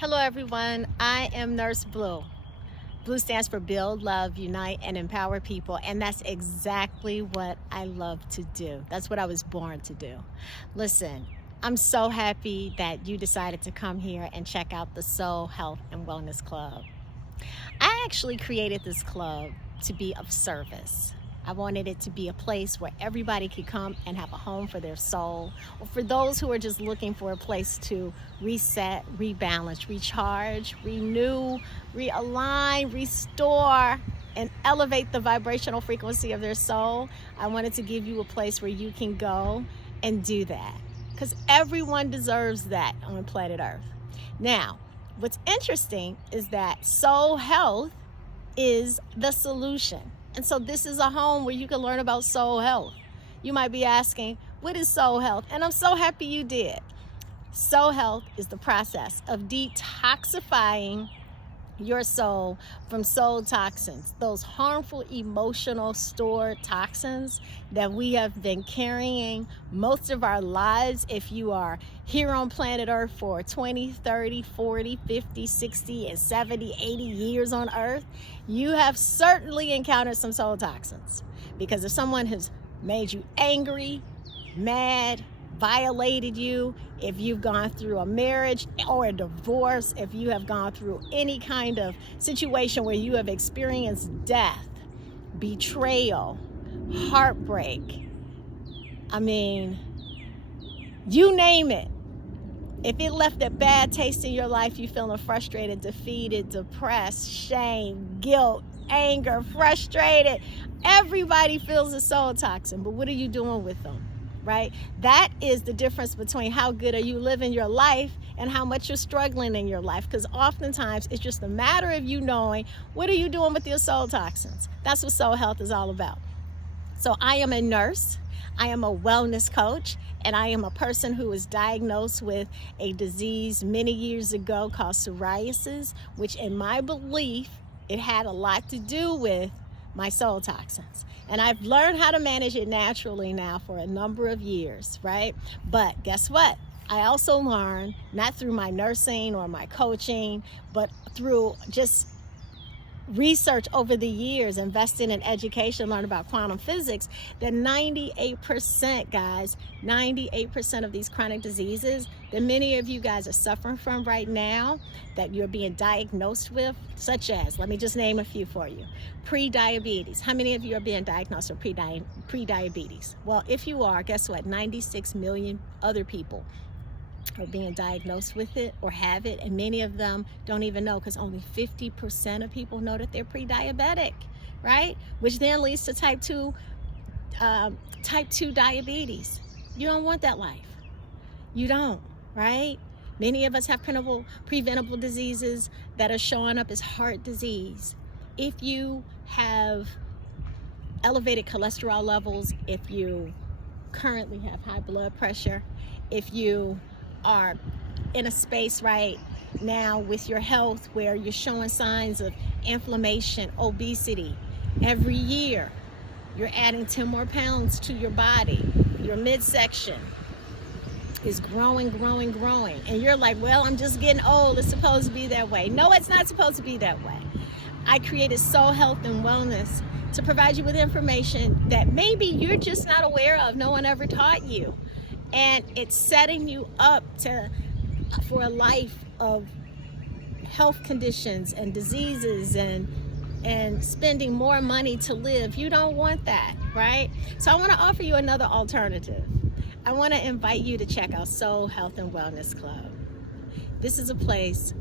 Hello everyone, I am Nurse Blue. Blue stands for Build, Love, Unite, and Empower People, and that's exactly what I love to do. That's what I was born to do. Listen, I'm so happy that you decided to come here and check out the Soul Health and Wellness Club. I actually created this club to be of service. I wanted it to be a place where everybody could come and have a home for their soul, or for those who are just looking for a place to reset, rebalance, recharge, renew, realign, restore, and elevate the vibrational frequency of their soul. I wanted to give you a place where you can go and do that, because everyone deserves that on planet Earth. Now, what's interesting is that soul health is the solution. And so this is a home where you can learn about soul health. You might be asking, what is soul health? And I'm so happy you did. Soul health is the process of detoxifying your soul from soul toxins, those harmful emotional stored toxins that we have been carrying most of our lives. If you are here on planet Earth for 20, 30, 40, 50, 60, and 70, 80 years on Earth, you have certainly encountered some soul toxins. Because if someone has made you angry, mad, violated you, if you've gone through a marriage or a divorce, if you have gone through any kind of situation where you have experienced death, betrayal, heartbreak, I mean, you name it. If it left a bad taste in your life, you feeling frustrated, defeated, depressed, shame, guilt, anger, frustrated. Everybody feels a soul toxin, but what are you doing with them? Right? That is the difference between how good are you living your life and how much you're struggling in your life. Because oftentimes it's just a matter of you knowing, what are you doing with your soul toxins? That's what soul health is all about. So I am a nurse, I am a wellness coach, and I am a person who was diagnosed with a disease many years ago called psoriasis, which in my belief, it had a lot to do with my soul toxins. And I've learned how to manage it naturally now for a number of years, right? But guess what? I also learned, not through my nursing or my coaching, but through just research over the years, investing in education, learn about quantum physics, that 98%, guys, 98% of these chronic diseases that many of you guys are suffering from right now, that you're being diagnosed with, such as, let me just name a few for you. Pre-diabetes. How many of you are being diagnosed with pre-diabetes? Well, if you are, guess what? 96 million other people are being diagnosed with it or have it, and many of them don't even know, because only 50% of people know that they're pre-diabetic, right? Which then leads to type 2 diabetes. You don't want that life. You don't, right? Many of us have preventable diseases that are showing up as heart disease. If you have elevated cholesterol levels, if you currently have high blood pressure, if you are in a space right now with your health where you're showing signs of inflammation, obesity, every year you're adding 10 more pounds to your body, your midsection is growing, and you're like, well, I'm just getting old, it's supposed to be that way. No, it's not supposed to be that way. I created Soul Health and Wellness to provide you with information that maybe you're just not aware of, no one ever taught you. And it's setting you up for a life of health conditions and diseases and spending more money to live. You don't want that, right? So I want to offer you another alternative. I want to invite you to check out Soul Health and Wellness Club. This is a place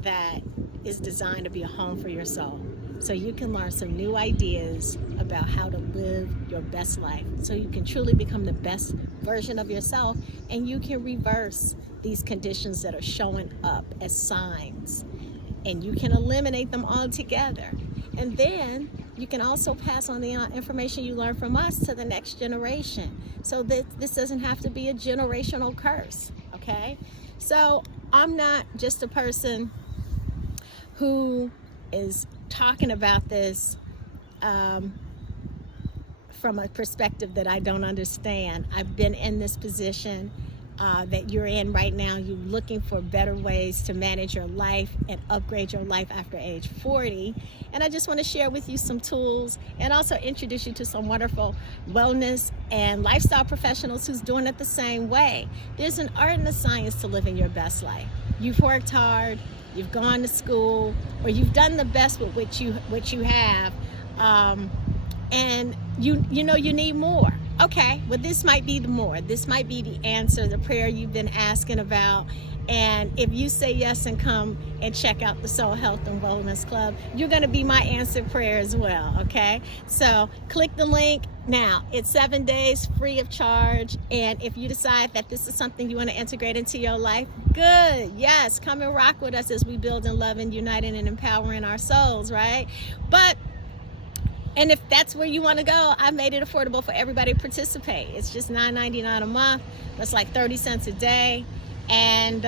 that is designed to be a home for your soul, so you can learn some new ideas about how to live your best life, so you can truly become the best version of yourself, and you can reverse these conditions that are showing up as signs, and you can eliminate them altogether. And then you can also pass on the information you learn from us to the next generation, so that this doesn't have to be a generational curse, okay? So I'm not just a person who is talking about this from a perspective that I don't understand. I've been in this position. that you're in right now. You're looking for better ways to manage your life and upgrade your life after age 40. And I just want to share with you some tools and also introduce you to some wonderful wellness and lifestyle professionals who's doing it the same way. There's an art and a science to living your best life. You've worked hard, you've gone to school, or you've done the best with what you have, and you know you need more. Okay, well, this might be the more. This might be the answer, the prayer you've been asking about. And if you say yes and come and check out the Soul Health and Wellness Club, you're going to be my answered prayer as well, okay? So click the link. Now, it's 7 days free of charge. And if you decide that this is something you want to integrate into your life, good. Yes, come and rock with us as we build and love and uniting and empowering our souls, right? And if that's where you want to go, I made it affordable for everybody to participate. It's just $9.99 a month. That's like 30 cents a day. And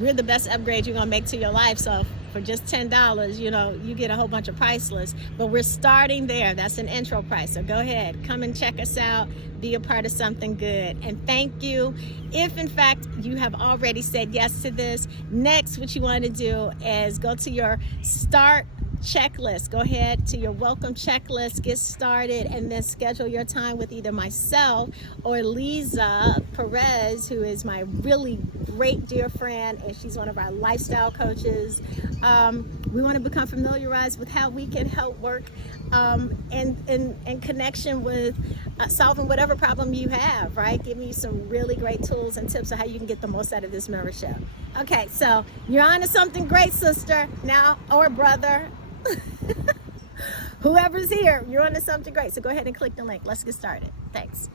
we're the best upgrade you're going to make to your life. So for just $10, you know, you get a whole bunch of price lists. But we're starting there. That's an intro price. So go ahead, come and check us out. Be a part of something good. And thank you. If in fact you have already said yes to this, next what you want to do is go to your start checklist. Go ahead to your welcome checklist, get started, and then schedule your time with either myself or Lisa Perez, who is my really great dear friend, and she's one of our lifestyle coaches. We want to become familiarized with how we can help work in connection with solving whatever problem you have, right? Giving you some really great tools and tips on how you can get the most out of this membership. Okay, so you're on to something great, sister, now, or brother. Whoever's here, you're on to something great. So go ahead and click the link. Let's get started. Thanks.